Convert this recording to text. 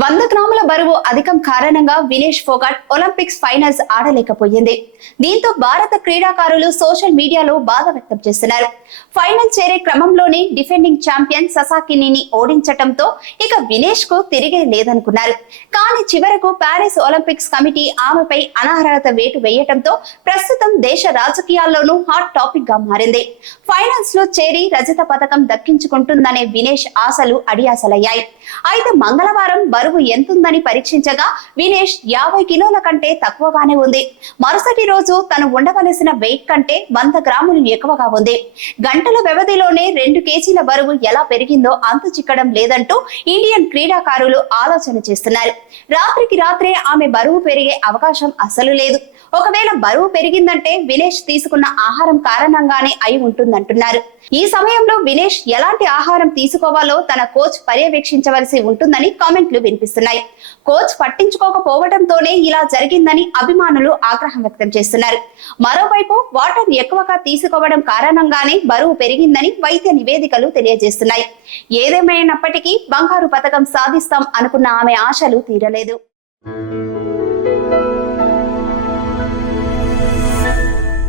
వంద గ్రాముల బరువు అధికం కారణంగా వినేష్ ఫోగాట్ ఒలింపిక్స్ ఫైనల్స్ ఆడలేకపోయింది. దీంతో భారత క్రీడాకారులు సోషల్ మీడియాలో బాధ వ్యక్తం చేస్తున్నారు. ఫైనల్ చేరే క్రమంలోనే డిఫెండింగ్ ఛాంపియన్ ససాకిని ఓడించటంతో ఇక వినేష్కు తిరిగే లేదనుకున్నారు. కానీ చివరకు ప్యారిస్ ఒలింపిక్స్ కమిటీ ఆమెపై అనర్హత వేటు వేయటంతో ప్రస్తుతం దేశ రాజకీయాల్లోనూ హాట్ టాపిక్గా మారింది. ఫైనల్స్లో చేరి రజత పథకం దక్కించుకుంటుందనే వినేష్ ఆశలు అడియాసలయ్యాయి. అయితే మంగళవారం బరువు ఎంతుందని పరీక్షించగా వినేష్ యాభై కిలోల కంటే తక్కువగానే ఉంది. మరుసటి రోజు తను ఉండవలసిన వెయిట్ కంటే వంద గ్రాములు ఎక్కువగా ఉంది. గంటల వ్యవధిలోనే రెండు కేజీల బరువు ఎలా పెరిగిందో అంతు చిక్కడం లేదంటూ ఇండియన్ క్రీడాకారులు ఆలోచన చేస్తున్నారు. రాత్రికి రాత్రే ఆమె బరువు పెరిగే అవకాశం అసలు లేదు. ఒకవేళ బరువు పెరిగిందంటే వినేష్ తీసుకున్న ఆహారం కారణంగానే అయి ఉంటుందంటున్నారు. ఈ సమయంలో వినేష్ ఎలాంటి ఆహారం తీసుకోవాలో తన కోచ్ పర్యవేక్షించవలసి ఉంటుందని కామెంట్లు వినిపిస్తున్నాయి. కోచ్ పట్టించుకోకపోవడంతోనే ఇలా జరిగిందని అభిమానులు ఆగ్రహం వ్యక్తం చేస్తున్నారు. మరోవైపు వాటర్ ఎక్కువగా తీసుకోవడం కారణంగానే బరువు పెరిగిందని వైద్య నివేదికలు తెలియజేస్తున్నాయి. ఏదేమైనప్పటికీ బంగారు పథకం సాధిస్తాం అనుకున్న ఆమె ఆశలు తీరలేదు.